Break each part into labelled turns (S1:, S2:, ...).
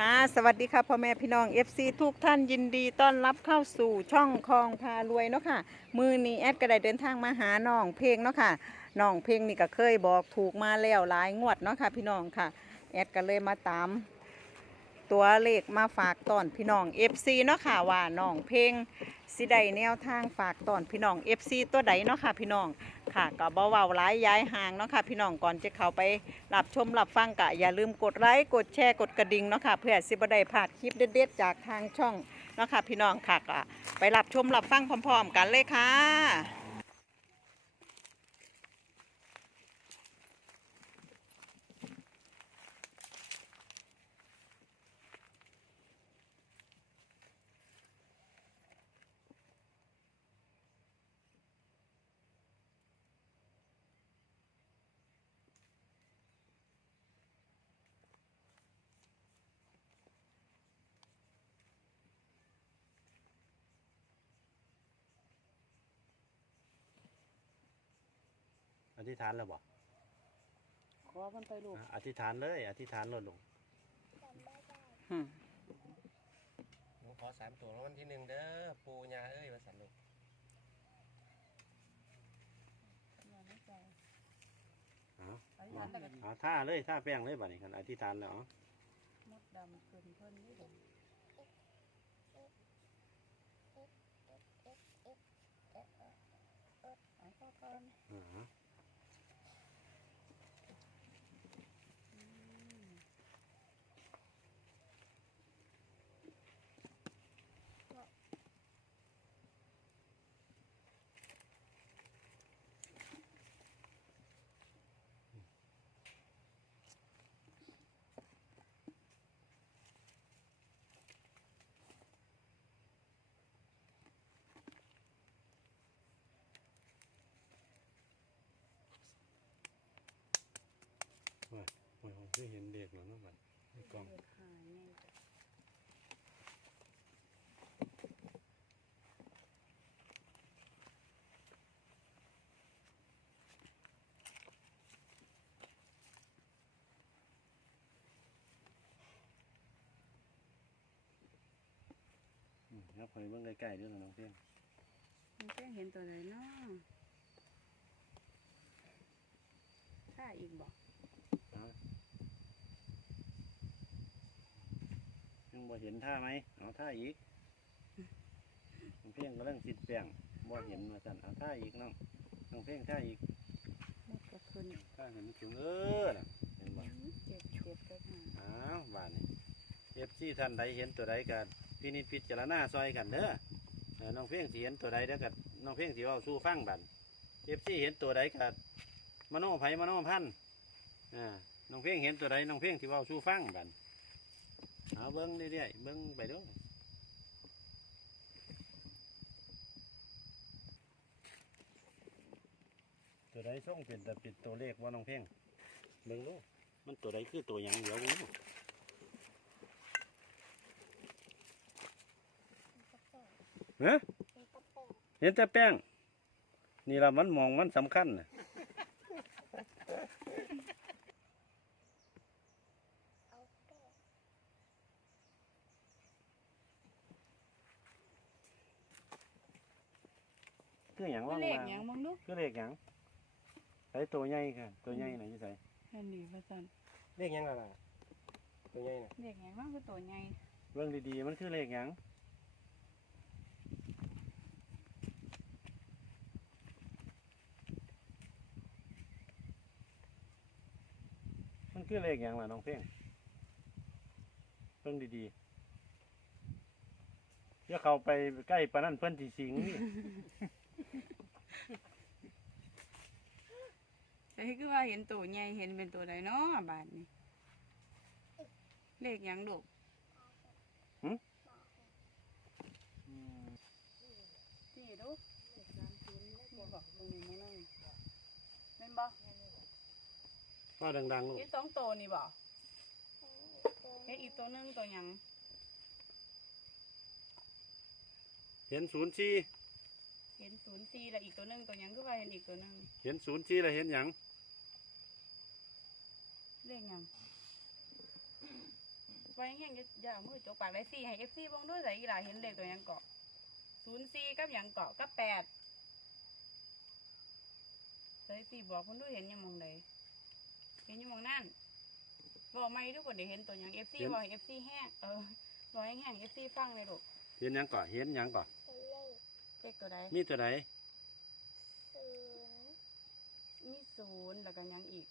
S1: ค่ะสวัสดีค่ะพ่อแม่พี่น้อง FC ทุกท่านยินดีต้อนรับเข้าสู่ช่องคลองพารวยเนาะค่ะ มือนี้แอดก็ได้เดินทางมาหาน้องเพลงเนาะค่ะน้องเพลงนี่ก็เคยบอกถูกมาแล้วหลายงวดเนาะค่ะพี่น้องค่ะ แอดก็เลยมาตาม ตัวเลขมาฝากตอนพี่น้อง FC เนาะค่ะว่าน้องเพลง สิได้แนวทางฝากตอนพี่น้อง FC ตัวใดเนาะค่ะพี่น้องค่ะก็บ่เว้าหลายย้ายห่างเนาะค่ะพี่น้องก่อนจะเข้าไปรับชมรับฟังกะอย่าลืมกดไลค์กดแชร์กดกระดิ่งเนาะค่ะเพื่อสิบ่ได้พลาดคลิปเด็ดๆจากทางช่องเนาะค่ะพี่น้องค่ะก็ไปรับชมรับฟังพร้อม ๆ กันเลยค่ะ
S2: ธิษฐานแล้วบ่
S1: ขอมันไปลูก
S2: อะอธิษฐานเลย อธิษฐานลดลง
S1: อืม
S3: หลวงขอสามตัวรางวัลที่หนึ่งเด้อปูยาเอ้ยมาสั่นลูก
S2: เอาเอาท่าเลยท่าแป้งเลยบัดนี้คันอธิษฐานแล้วเอา
S1: มดดำขึ้นเพิ่นนี่เด้อ
S2: อ่าโอ้ย ผมคือเห็นเด็กแล้วเนาะบัดในกล้องอืมครับคอยเบิ่งใกล้ๆด้วยนะน้องเพียง
S4: มันแจ้งเห็นตัวไหนเนาะถ้าอีกบอก
S2: เอายัง บ่เห็นท่าไหมเอาท่าอีกน้องเพียงกำลังสิดแป้งบ่เห็นมาสั่นเอาท่าอีกน้องน้องเพียงท่าอีก
S4: มดก็ขึ้น
S2: ท่าเห็นถึงเออน่ะเห็นบ่
S4: เจ็ดชุดก็หา
S2: อ้าวบ้านนี้เอฟซีท่านใดเห็นตัวใดกันพินิจพิจารณาซอยกันเด้อเออน้องเพียงสิเห็นตัวใดเด้อกับน้องเพียงสิเอาสู้ฟังบันเอฟซีเห็นตัวใดกับมโนไผมโนพันธุ์อ่าน้องเพียงเห็นตัวใดน้องเพียงสิเอาสู้ฟังบัน เอาเบิ้งเรื่อยๆเบิ้งไปเด้วยตัวใดส่งเป็นแต่ปิดตัวเลขว่าน้องเพียงเบิ้งดูมันตัวใดคือตัวหยังเดี๋ยวเบิ้งดูเฮ้เห็นแต่แป้ง นี่ละมันมองมันสำคัญน่ะ คืออย่างว่า
S4: เลขหยังมองดู
S2: คือเลขอย่างใส่ตัวใหญ่ค่ะตัวใหญ่ไหนใส่
S4: นั่นดีพระสัน
S3: เลขยังล่ะล่ะตัวใหญ่น่ะ
S4: เลขหยังมากคือตัวใหญ่
S2: เรื่องดีๆมันคือเลขอย่างมันคือเลขอย่างล่ะน้องเพ่งเรื่องดีๆอย่าเข้าไปใกล้ปานนั้นเพื่อนที่สิงนี่
S4: แต่คือว่าเห็นตัวใหญ่เห็นเป็นตัวใดเนาะบาทนี้เลขหยังลูกนี่ดูเลขสามศูนย์นี่บอกตรงนี้มึงนั่งเป็นบ่
S2: ว่าดังๆลูก
S4: เห็นสองตัวนี่บ่เห็นอีกตัวหนึงตัวหยัง
S2: เห็นศูนย์ชี
S4: เห็นศูนย์สี่แล้วอีกตัวหนึงตัวหยังคือว่าเห็นอีกตัวหนึง
S2: เห็นศูนย์ชีแล้วเห็นหยัง
S4: เลขหยังไว้แห้งๆอย่าเอามือจกปากได้สี่ให้เอฟซีเบิ่งด้วยใส่อีหลาเห็นเลขตัวหยังเกาะศูนย์สี่กับหยังเกาะกับแปดใส่สี่บอกคนด้วยเห็นยังมองใดเห็นยังมองนั่นบอกไม่ทุกคนได้เห็นตัวหยังเอฟซีบอกเอฟซีแห้งเออบอกแห้งเอฟซีฟังเลยลูก
S2: เห็นหยังก่อเห็นหยังก่อ
S4: เลขตัวใด
S2: มีตัวไหน
S4: มีศูนย์แล้วก็หยังอีก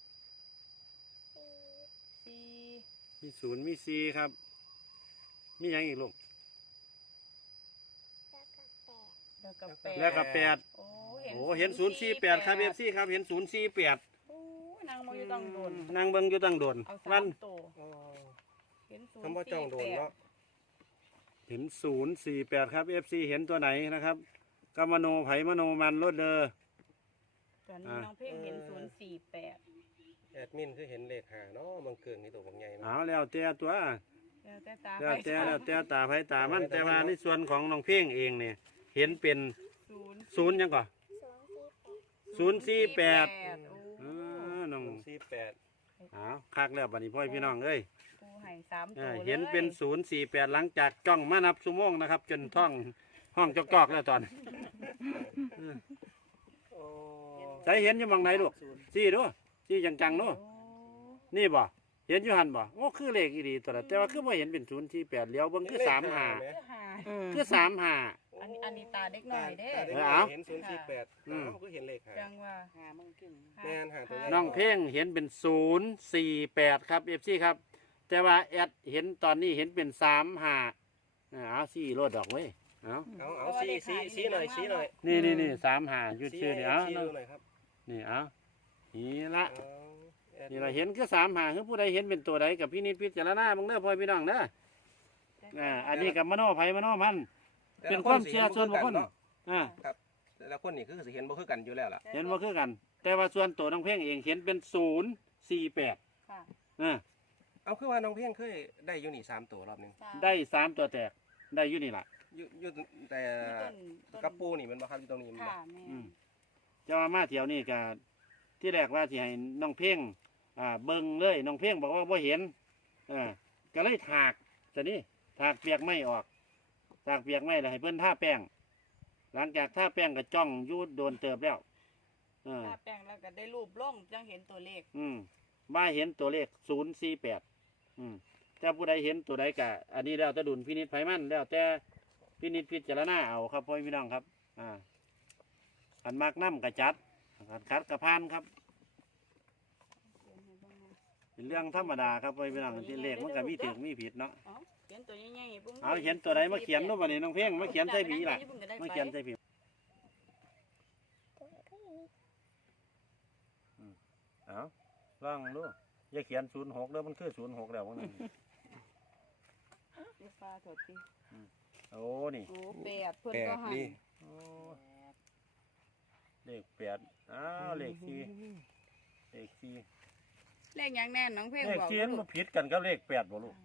S2: มีศูนย์มีสี่ครับ มีหยังอีกลูก
S4: แล้วก็แปด
S2: แล้วก็แปด
S4: โอ้
S2: โอ้เห็นศูนย์สี่แปดครับเอฟซีครับ เห็นศูนย์สี่แปด
S4: โอ้นางมองอยู่ต้องโดน
S2: นางเบิงอยู่ตั้งโดน
S4: เอา
S2: วั
S4: สานมตัว
S3: อ๋อ
S4: เห็นศูนย์
S3: คำว่าจ้องโดนเนาะ
S2: เห็นศูนย์สี่แปดครับเอฟซีเห็นตัวไหนนะครับกามโนไผมโนมันรถเดอ
S4: ตอนนี้
S2: อ่า
S4: น้องเพ่งเห็นศูนย์สี่แปด
S3: แอดมินคือเห็นเลขหาเนาะบางเกิงนี่ตัวบางใหญ่
S2: เอา
S3: เนาะ
S2: แล้วแต่ตัว
S4: แล้วแต่ตา
S2: แล้วแต่
S4: ใคร
S2: แล้วแต่ตาไผตามันแต่ว่าในส่วนของน้องเพ่งเองเนี่ยเห็นเป็น
S4: ศูนย์
S2: ศูนย์หยังก่อศูนย์สี่แปด
S4: โอ้
S2: เออน้อง
S3: สี่แปด
S2: เอาคักแล้วบัดนี้พ่อพี่น้องเอ้ย
S4: ปูให้สาม
S2: เอ
S4: ตัว
S2: อ
S4: ลย
S2: เห็นเป็นศูนย์สี่แปดหลังจากจ้องมานับชั่วโมงนะครับ จนท่องห้องจอกๆแล้วตอน
S3: โอ้
S2: ใส่เห็นอยู่หมองไหนลูกสี่ดู สี่จังๆดู
S4: โอ้
S2: นี่บ่เห็นอยู่หันบ่โอ้คือเลขอีดีตัวละแต่ว่าคือบ่เห็นเป็นศูนย์สี่แปดเลี้ยวเบิ่งคือสามห้า
S3: เลข
S4: เพื่อหา
S1: อืม
S2: คือสามห้า
S4: อันนี้อันนี้ตาเด็กหน่อยเด้
S3: ตาด็ก
S2: เออ
S3: น้
S2: เอา
S3: เห็นศูนย์สี่แปด
S2: อืม
S3: เขาก็เห็นเลขหา
S4: จังว่า
S5: หามึงกิน
S3: แม่นหาตัวใหญ่
S2: น้องเพ่งเห็นเป็นศูนย์สี่แปดครับเอฟซีครับ แต่ว่าแอดเห็นตอนนี้เห็นเป็นสามห้าเอาสี่รถดอกเว้ยเอา
S3: เอาเอาชี้ชี้ชี้หน่อยชี้หน่อย
S2: นี่นี่นี่สามห้ายุดชื่อนี่เอา
S3: ชี้
S2: น้อง
S3: ดูหน่อยครับ
S2: นี่เอา นี่ละ
S3: เอาแอดมิ
S2: นี่เราเห็นคือสามห้าคือผู้ใดเห็นเป็นตัวใดกับพี่นิดพิจารณาบ้างเด้อพ่อพี่น้องเด้ออ่าอันนี้กับมโนไผมโนมัน เป็นความเชื่อส่วนบุคคลอ่า
S3: แต่ละคนนี่คือสิเห็นบ่คือกันอยู่แล้วล่ะ
S2: เห็นว่าคือกัน แต่ว่าส่วนตัวน้องเพ่งเองเห็นเป็นศูนย์สี่แปด
S4: ค่ะ
S2: อ่า
S3: เอาคือว่าน้องเพียงเคยได้อยู่นี่สามตัวรอบหนึง
S4: สาม
S2: ได้สามตัวแตกได้อยู่นี่ล่ะ
S3: อยู่อยู่แต่
S4: มีต้นต้น
S3: กระปูนี่มันบ่ครับอยู่ตรงนี้มันบ่
S4: ค่ะแม่
S2: อืมจะว่ามาเที่ยวนี่ก็ ที่แรกว่าที่ให้น้องเพ่งอ่าเบิ่งเลยน้องเพ่งบอกว่าบ่เห็นอ่าก็เลยถากจะนี่ถากเปียกไม่ออก ถากเปียกไม่แล้วให้เพิ่นท่าแป้ง หลังจากท่าแป้งก็จ้องอยูดโดนเติบแล้วอ่า
S4: ถ้าแป้งแล้วก็ได้รูปล่งจังเห็นตัวเลข
S2: อืมมาเห็นตัวเลขศูนย์สี่แปดอืมแต่ผู้ใดเห็นตัวใดกะ อันนี้แล้วแต่ดุลพินิจไผมันแล้วแต่พินิจพิจารณาเอาครับพ่อพี่น้องครับ อ่า อันมากน้ำกระจัด อันคัดกระพานครับ เป็นเรื่องธรรมดาครับพ่อพี่น้องที่เลขมันก็มีถึงมีผิดเนาะ
S4: เอาเขียนตัวใหญ่ๆปุ้ง
S2: เอาเขียนตัวใดมาเขียนรูปอันนี้น้องเพ่งมาเขียนใส่ผีล่ะมาเขียนใส่ผีอืมเอาลองดูอย่าเขียนศูนย์หกแล้วมันคือศูนย์หกแล้วพวกนั้น
S4: เดี๋ยวฟ้าถดสิ
S2: โอ้นี่
S4: โอ้แปดเพิ่น
S3: แป
S4: ก็
S3: ด
S4: ให้
S3: นี่
S2: โอ้เลขแปด อ้าวเลขสี่เลขสี่
S4: เลขหยังแน่น้องเพ่ง
S2: เลข
S4: บอก
S2: สี่
S4: ว่า
S2: มันบ่ผิดกันกับเลขแปดบ่ลูก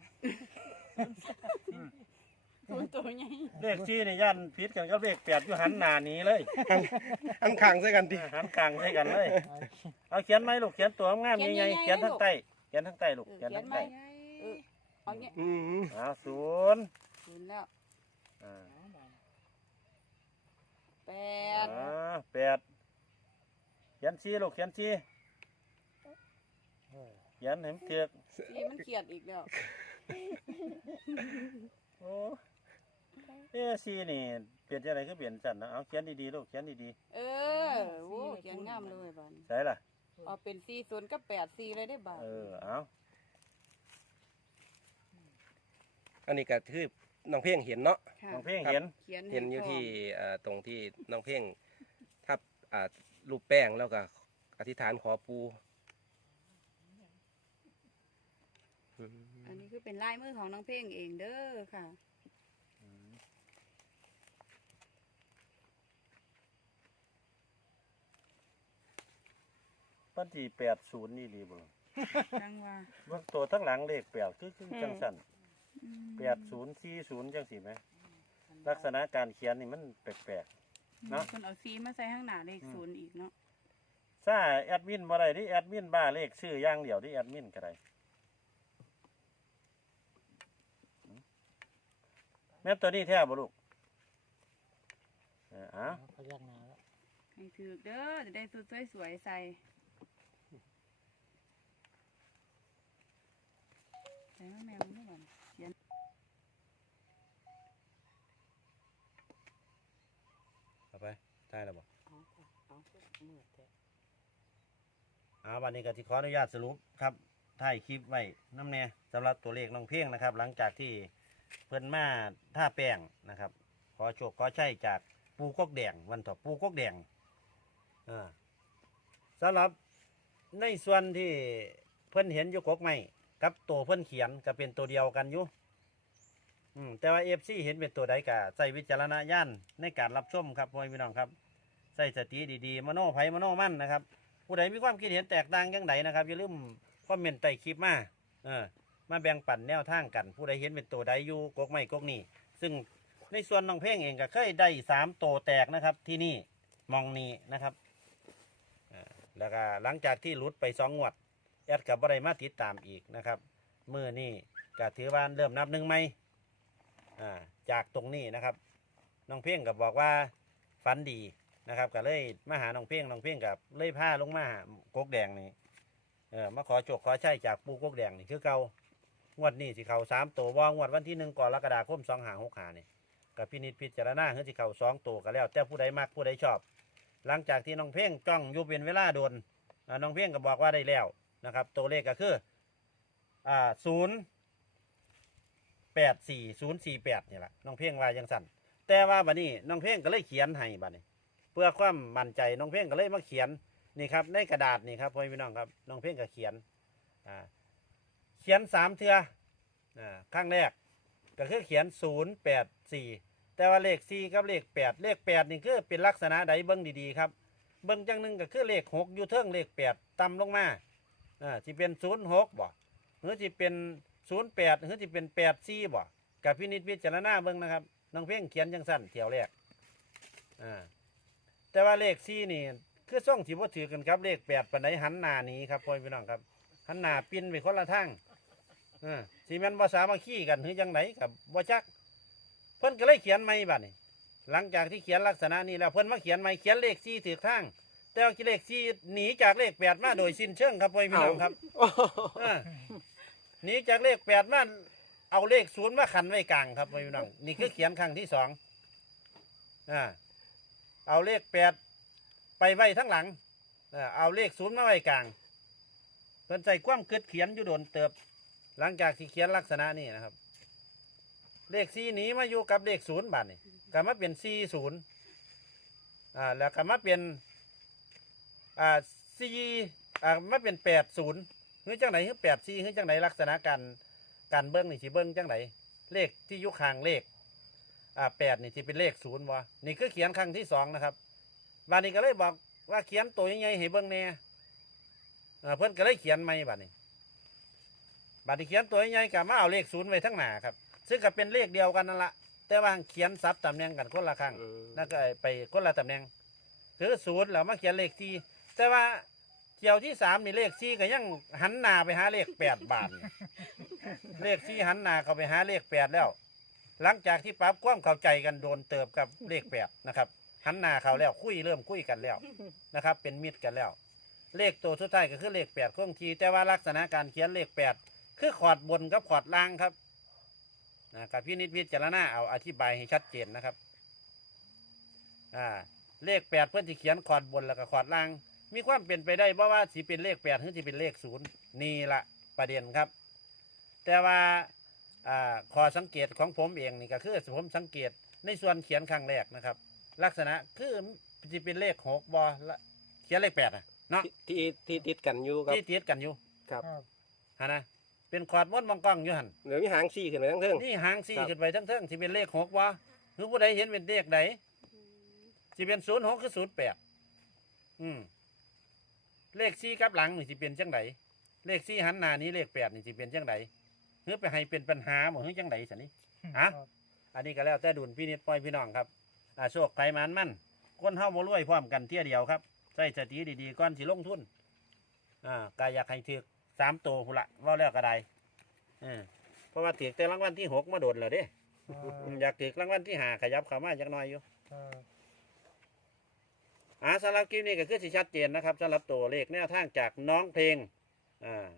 S4: ศูนย์ตัวใหญ่
S2: เลขสี่นี่ย่านผิดกันกับเลขแปดอยู่หันหน้าหนี้เลย
S3: อันข้างใส่กันดิ
S2: หันกลางใส่กันเลย เอาเขียนไหมลูกเขียนตัวงามใหญ่ๆเขียนทั้งใต้เขียนทั้งใต้ลูก
S4: เออ
S2: เขียน
S4: เขีย
S2: ทั้
S4: น
S2: ง
S4: ไหม
S2: ใต้
S4: เออเอาเงี้ย
S3: อืม
S2: อ้าวศูนย์
S4: ศูนย์แล้ว
S2: อ่า
S4: แปด
S2: อ่าแปดเขียนสี่ลูกเขียนสี่เขียนเห็นเถือก
S4: สีมันเขียดอีกแล้ว
S2: โอ้เอะสี่นี่เปลี่ยนอะไรก็เปลี่ยนสันนะเอาเขียนดีๆลูกเขียนดี
S4: เออโอ้เขียนงามเลยบาน
S2: ๆใช่ล่ะ
S4: เอาเป็นสี่ศูนย์กับแปดสี่เลยได้บาน
S2: เออเอา
S3: อันนี้ก็คือน้องเพ่งเห็นเนาะ
S4: ค่ะ
S2: น้องเพ่งเห็น
S4: เขียน
S3: เห็นอยู่
S4: พร้ม
S3: ที่เอ่อตรงที่น้องเพ่งทับอ่า รูปแป้งแล้วก็อธิษฐานขอปูอืม
S4: อันนี้คือเป็นลายมือของน้องเพ่งเองเด้อค่ะ
S2: ปันที่แปดศูนย์นี่ดีบ่ลูก
S4: จังว่า
S2: เบื้องตัวทั้งหลังเลขแปดคือคือจังสันแปดศูนย์สี่ศูนย์จังสี่ไหมลักษณะการเขียนนี่มันแปลกเนาะ
S4: คนเอาซีมาใส่ข้างหน้าเลขศูนย์อีกเนาะ
S2: ๆซ่าแอดมินบ่ได้ดิแอดมินบ้าเลขชื่ออย่างเดียวดิแอดมินก็ได้แม่นตัวนี้แท้บ่ลูกเออเอ้า
S5: พยักหน้าแล้ว
S4: ให้ถือเด้อจะได้สุดสวยๆใส่ใส่มาแมวนี่ก่อนเขียน
S2: เอา ได้แล้วบ่
S5: เอาเอาเมื่อแต่
S2: เอาวันนี้ก็ที่ขออนุญาตสรุปครับถ่ายคลิปไว้น้ำแน่สำหรับตัวเลขน้องเพียงนะครับ หลังจากที่เพิ่นมาท่าแป้งนะครับ ขอโชคขอใช้จากปูกกแดงวันต่อปูกกแดงอ่าสำหรับในส่วนที่เพิ่นเห็นอยู่กกไม้กับตัวเพิ่นเขียนก็เป็นตัวเดียวกันอยู่อืมแต่ว่าเอฟซีเห็นเป็นตัวใดก็ใส่วิจารณญาณในการรับชมครับพ่อแม่พี่น้องครับ ใส่สติดีๆมโนไผมโนมั่นนะครับ ผู้ใดมีความคิดเห็นแตกต่างยังไงนะครับอย่าลืมคอมเมนต์ใต้คลิปมาเออมาแบ่งปันแนวทางกัน ผู้ใดเห็นเป็นตัวใดอยู่กกไม่กกนี่ซึ่งในส่วนน้องเพ่งเองก็เคยได้สามตัวแตกนะครับ ที่นี่มองนี้นะครับอ่าแล้วก็หลังจากที่หลุดไปสองงวดแอดกับบได้มาติดตามอีกนะครับมือนี่ก็ถือว่าเริ่มนับหนึ่งไหมอ่าจากตรงนี้นะครับ น้องเพ่งก็บอกว่าฝันดี นะครับก็เลยมาหาน้องเพ่งน้องเพ่งกับเลยพาลงมาหากกแดงนี่เออมาขอโจกขอใช้จากปูกกแดงนี่คือเก่างวดนี้สิเขาสามตัววองวดวันที่หนึ่งก่อนรกฎาคมสองหาหกหานี่กับพินิจพิจารณาเฮ้ยสิเขาสองตัวก็แล้ว แต่ผู้ใดมักผู้ใดชอบ หลังจากที่น้องเพ่งจ้องอยู่เป็นเวลาโดนน้องเพ่งก็บอกว่าได้แล้วนะครับ ตัวเลขก็คืออ่าศูนย์แปดสี่ศูนย์สี่แปดนี่แหละน้องเพ่งว่ายังสั่นแต่ว่าบัดนี้น้องเพ่งก็เลยเขียนให้บัดนี้ เพื่อความมั่นใจน้องเพ่งก็เลยมาเขียนนี่ครับในกระดาษนี่ครับพ่อพี่น้องครับน้องเพ่งก็เขียนอ่าเขียนสามเทืออ่าข้างแรกก็คือเขียนศูนย์แปดสี่แต่ว่าเลขสี่กับเลขแปดเลขแปดนี่คือเป็นลักษณะใดเบิ้งดีๆครับเบิ้งจังหนึ่งก็คือเลขหกอยู่เทิงเลขแปดต่ำลงมาอ่าที่เป็นศูนย์หกบ่หรือที่เป็นศูนย์แปดหรือที่เป็นแปดสี่บ่กับพินิจพิจารณาเบิ้งนะครับน้องเพ่งเขียนจังสั้นเที่ยวแรกอ่า แต่ว่าเลขสี่นี่ คือส่องที่ว่าถือกันครับ เลขแปดปันไหนหันหน้าหนี้ครับพ่อพี่น้องครับ หันหน้าปิ้นไปคนละทางอ่าสีมันภาษามาขี้กันหรือยังไหนกับบ่จัก เพิ่นก็เลยเขียนไม่บัดนี่หลังจากที่เขียนลักษณะนี้แล้วเพิ่นมาเขียนไม่เขียนเลขสี่ถือทางแต่ว่าเลขสี่หนีจากเลขแปดมาโดยสิ้นเชิงครับพ่อพี่น้องครับอ่าหนีจากเลขแปดมาเอาเลขศูนย์มาขันไว้กลางครับพี่น้องนี่คือเขียนครั้งที่สองอ่า เอาเลขแปดไปไว้ทั้งหลัง เอาเลขศูนย์มาไว้กลาง เพิ่นใส่ความเกิดเขียนอยู่โดนเติบ หลังจากที่เขียนลักษณะนี้นะครับ เลขสี่หนีมาอยู่กับเลขศูนย์บาทนี่ก็มาเป็นสี่ศูนย์อ่าแล้วก็มาเป็นอ่าสี่อ่ามาเป็นแปดศูนย์เฮ้ยจังไหนเฮ้ยแปดสี่เฮ้ยจังไหนลักษณะการการเบิ้งนี่สิเบิ้งจังไหนเลขที่ยุคางเลข อ่าแปดนี่ที่เป็นเลขศูนย์วะนี่คือเขียนครั้งที่สองนะครับบานนี้ก็เลยบอกว่าเขียนตัวยังไงให้เบิ้งแน่อ่าเพิ่นก็เลยเขียนไม่บานนี้บานนี้เขียนตัวยังไงกับมาเอาเลขศูนย์ไว้ทั้งหน้าครับ ซึ่งก็เป็นเลขเดียวกันนั่นละแต่ว่าเขียนซับตำแหน่งกันคนละครั้งนั่นก็ไปคนละตำแหน่งคือศูนย์แล้วมาเขียนเลขที่แต่ว่าเที่ยวที่สามนี่เลขสี่ก็ยังหันหน้าไปหาเลขแปดบาทนี่เลขสี่หันหน้าเข้าไปหาเลขแปดแล้ว หลังจากที่ปรับความเข้าใจกันโดนเติบกับเลขแปดนะครับหันหน้าเขาแล้วคุยเริ่มคุยกันแล้วนะครับ เป็นมิตรกันแล้ว เลขตัวสุดท้ายก็คือเลขแปดคงทีแต่ว่าลักษณะการเขียนเลขแปดคือขอดบนกับขอดล่างครับนะครับพี่นิดพิจารณาเอาอธิบายให้ชัดเจนนะครับอ่าเลขแปดเพื่อนที่เขียนขอดบนแล้วก็ขอดล่าง มีความเป็นไปได้เพราะว่าสิเป็นเลขแปดหรือสิเป็นเลขศูนย์นี่ละประเด็นครับ แต่ว่า อ่าขอสังเกตของผมเองนี่ก็คือผมสังเกตในส่วนเขียนครั้งแรกนะครับ ลักษณะคือจะเป็นเลขหกบอละเขียนเลขแปดอะเนาะ
S3: ที่ที่ติดกันอยู่ครับ
S2: ที่ติดกันอยู่
S3: ครับ
S5: ครับ
S2: ฮะนะเป็นขอดม้วนมองกล้องอยู่หัน
S3: เดี๋ยวมีหางซี่ขึ้นไปทั้งเทิง
S2: นี่หางสี่
S3: ครับ
S2: ขึ้นไปทั้งเทิงที่เป็นเลขหกวะหรือผู้ใดเห็นเป็นเลขใดสิเป็นศูนย์หกคือศูนย์แปดอืมเลขสี่กับหลังนี่สิเป็นจังไดเลขสี่หันหน้านี้เลขแปดนี่สิเป็นจังได เพื่อไปให้เป็นปัญหาหมดเฮ้ยจังไดสันนี่ฮะ
S5: ครับ
S2: อันนี้ก็แล้วแต่ดุลพี่นิดปล่อยพี่น้องครับอ่าโชคไผ่มันมั่นคนเฮาบ่รวยพร้อมกันเที่ยเดียวครับใส่สติดีๆก่อนสิลงทุนอ่าก็อยากให้ถือสามตัวพุ่นละเว่าแล้วก็ได้เออเพราะว่าถือแต่รางวัลที่หกมาโดนแล้วเด้อืมอยากถือรางวัลที่หาขยับเข้ามาจักหน่อยอยู่อ่าสำหรับคลิปนี้ก็คือสิชัดเจนนะครับสำหรับตัวเลขแนวทางจากน้องเพลงอ่า